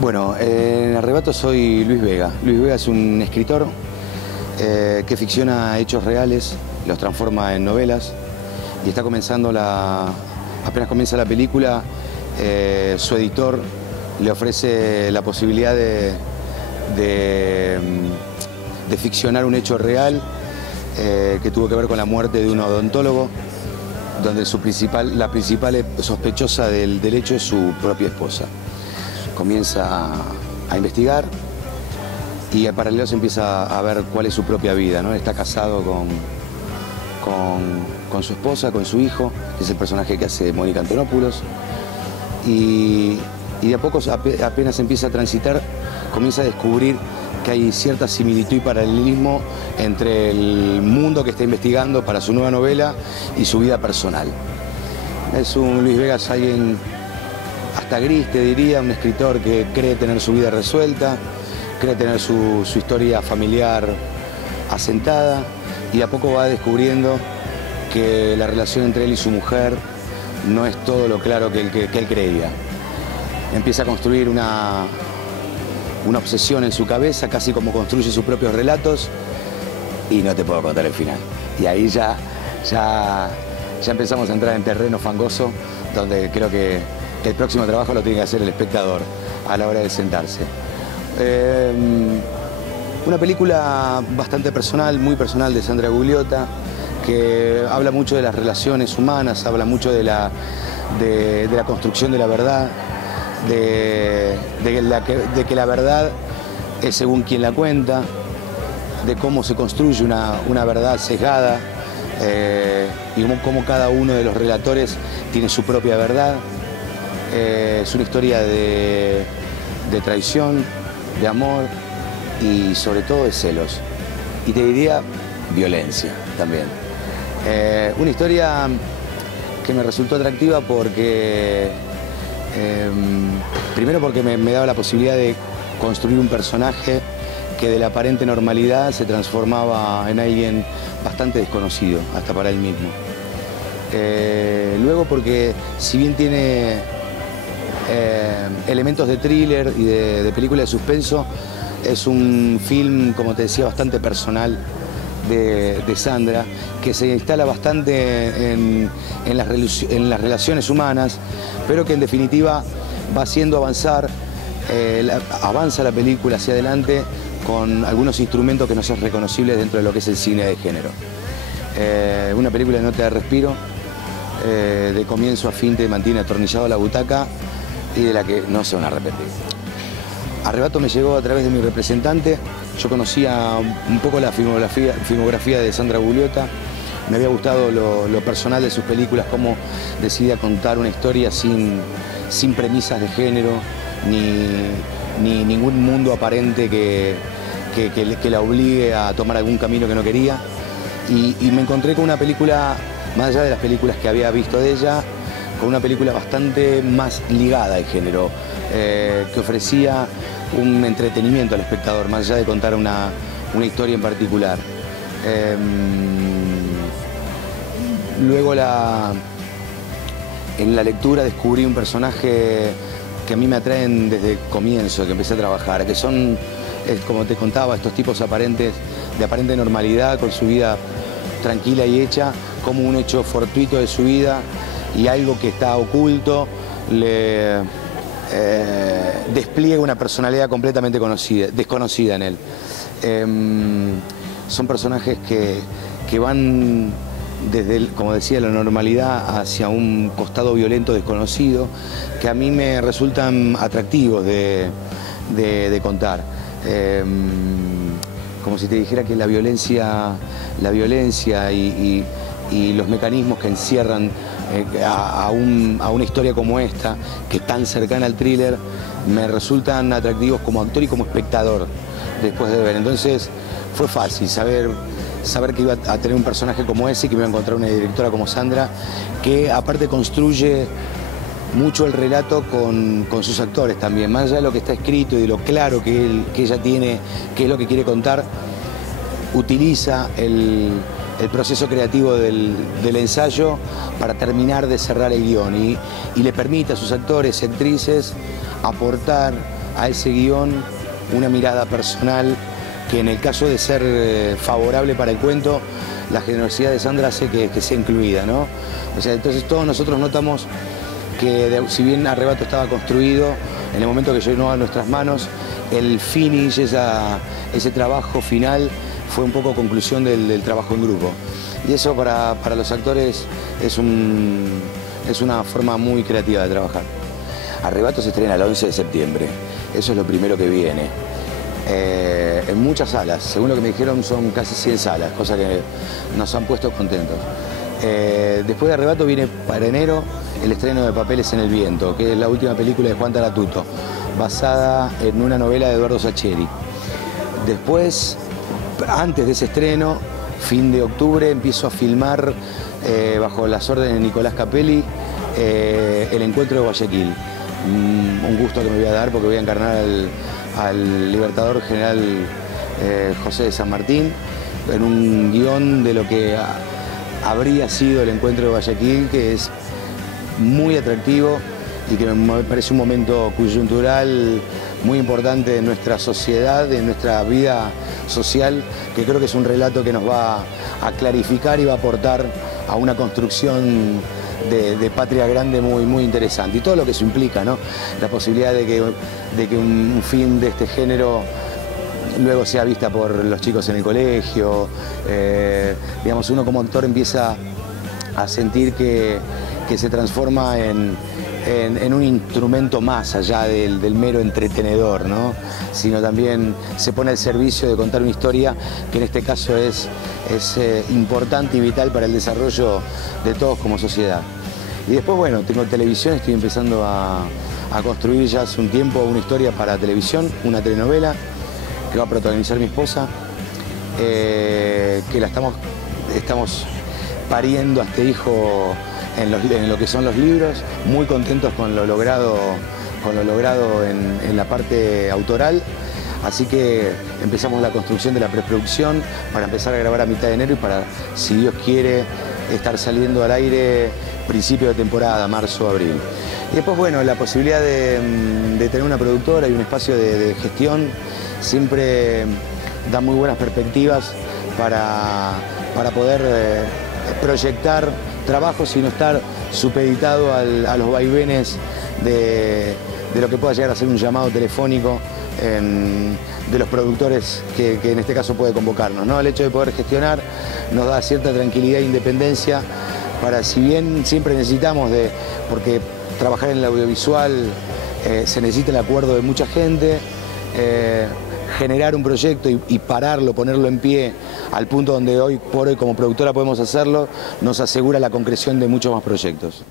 Bueno, en Arrebato soy Luis Vega. Luis Vega es un escritor que ficciona hechos reales, los transforma en novelas y está comenzando apenas comienza la película, su editor le ofrece la posibilidad de ficcionar un hecho real que tuvo que ver con la muerte de un odontólogo, donde la principal sospechosa del hecho es su propia esposa. Comienza a investigar y al paralelo se empieza a ver cuál es su propia vida, ¿no? Está casado con su esposa, con su hijo, que es el personaje que hace Mónica Antonopoulos, y de a poco, apenas empieza a transitar, comienza a descubrir que hay cierta similitud y paralelismo entre el mundo que está investigando para su nueva novela y su vida personal. Es un Luis Vega, es alguien hasta gris, te diría, un escritor que cree tener su vida resuelta, cree tener su historia familiar asentada, y a poco va descubriendo que la relación entre él y su mujer no es todo lo claro que él creía. Empieza a construir una obsesión en su cabeza, casi como construye sus propios relatos, y no te puedo contar el final. Y ahí ya empezamos a entrar en terreno fangoso, donde creo que el próximo trabajo lo tiene que hacer el espectador a la hora de sentarse. Una película bastante personal, muy personal, de Sandra Gugliotta, que habla mucho de las relaciones humanas, habla mucho de la construcción de la verdad, de que la verdad es según quien la cuenta, de cómo se construye una verdad sesgada, y cómo cada uno de los relatores tiene su propia verdad. Es una historia de traición, de amor y sobre todo de celos. Y te diría violencia también. Una historia que me resultó atractiva porque, primero porque me daba la posibilidad de construir un personaje que de la aparente normalidad se transformaba en alguien bastante desconocido, hasta para él mismo. Luego porque, si bien tiene elementos de thriller y de película de suspenso, es un film, como te decía, bastante personal de Sandra, que se instala bastante en las relaciones humanas, pero que en definitiva va haciendo avanza la película hacia adelante con algunos instrumentos que no son reconocibles dentro de lo que es el cine de género. Una película que no te da respiro, de comienzo a fin te mantiene atornillado a la butaca y de la que no se van a arrepentir. Arrebato me llegó a través de mi representante. Yo conocía un poco la filmografía de Sandra Gugliotta. Me había gustado lo personal de sus películas, cómo decidía contar una historia sin premisas de género, ni ningún mundo aparente que la obligue a tomar algún camino que no quería. Y me encontré con una película, más allá de las películas que había visto de ella, con una película bastante más ligada al género, que ofrecía un entretenimiento al espectador, más allá de contar una historia en particular. Luego en la lectura descubrí un personaje que a mí me atraen desde el comienzo, que empecé a trabajar, que son, como te contaba, estos tipos de aparente normalidad, con su vida tranquila y hecha, como un hecho fortuito de su vida y algo que está oculto le despliega una personalidad completamente desconocida en él. Son personajes que van desde, como decía, la normalidad hacia un costado violento desconocido, que a mí me resultan atractivos de contar. Como si te dijera que la violencia y los mecanismos que encierran a una historia como esta, que es tan cercana al thriller, me resultan atractivos como actor y como espectador después de ver. Entonces fue fácil saber que iba a tener un personaje como ese y que me iba a encontrar una directora como Sandra, que aparte construye mucho el relato con sus actores también, más allá de lo que está escrito y de lo claro que ella tiene, qué es lo que quiere contar. Utiliza el proceso creativo del ensayo para terminar de cerrar el guión y le permite a sus actores y actrices aportar a ese guión una mirada personal que en el caso de ser favorable para el cuento, la generosidad de Sandra hace que sea incluida, ¿no? O sea, entonces todos nosotros notamos que si bien Arrebato estaba construido, en el momento que llegó a nuestras manos, el finish, ese trabajo final, fue un poco conclusión del trabajo en grupo. Y eso para los actores es una forma muy creativa de trabajar. Arrebato se estrena el 11 de septiembre, eso es lo primero que viene. En muchas salas, según lo que me dijeron son casi 100 salas, cosa que nos han puesto contentos. Después de Arrebato viene para enero el estreno de Papeles en el Viento, que es la última película de Juan Taratuto, basada en una novela de Eduardo Sacheri. Después, antes de ese estreno, fin de octubre, empiezo a filmar bajo las órdenes de Nicolás Capelli El Encuentro de Guayaquil. Un gusto que me voy a dar porque voy a encarnar al Libertador General José de San Martín en un guión de lo que habría sido el Encuentro de Guayaquil, que es muy atractivo y que me parece un momento coyuntural muy importante en nuestra sociedad, en nuestra vida social, que creo que es un relato que nos va a clarificar y va a aportar a una construcción de patria grande muy interesante. Y todo lo que eso implica, ¿no? La posibilidad de que un film de este género luego sea vista por los chicos en el colegio. Digamos, uno como actor empieza a sentir que se transforma en un instrumento más allá del mero entretenedor, ¿no? Sino también se pone al servicio de contar una historia que en este caso es importante y vital para el desarrollo de todos como sociedad. Y después, bueno, tengo televisión, estoy empezando a construir ya hace un tiempo una historia para televisión, una telenovela que va a protagonizar mi esposa, que la estamos pariendo a este hijo en lo que son los libros, muy contentos con lo logrado en la parte autoral. Así que empezamos la construcción de la preproducción para empezar a grabar a mitad de enero y para, si Dios quiere, estar saliendo al aire principio de temporada, marzo, abril. Y después, bueno, la posibilidad de tener una productora y un espacio de gestión siempre da muy buenas perspectivas para poder proyectar trabajos y no estar supeditado a los vaivenes de lo que pueda llegar a ser un llamado telefónico de los productores que en este caso puede convocarnos, ¿no? El hecho de poder gestionar nos da cierta tranquilidad e independencia para, si bien siempre necesitamos porque trabajar en el audiovisual se necesita el acuerdo de mucha gente, generar un proyecto y pararlo, ponerlo en pie al punto donde hoy por hoy como productora podemos hacerlo, nos asegura la concreción de muchos más proyectos.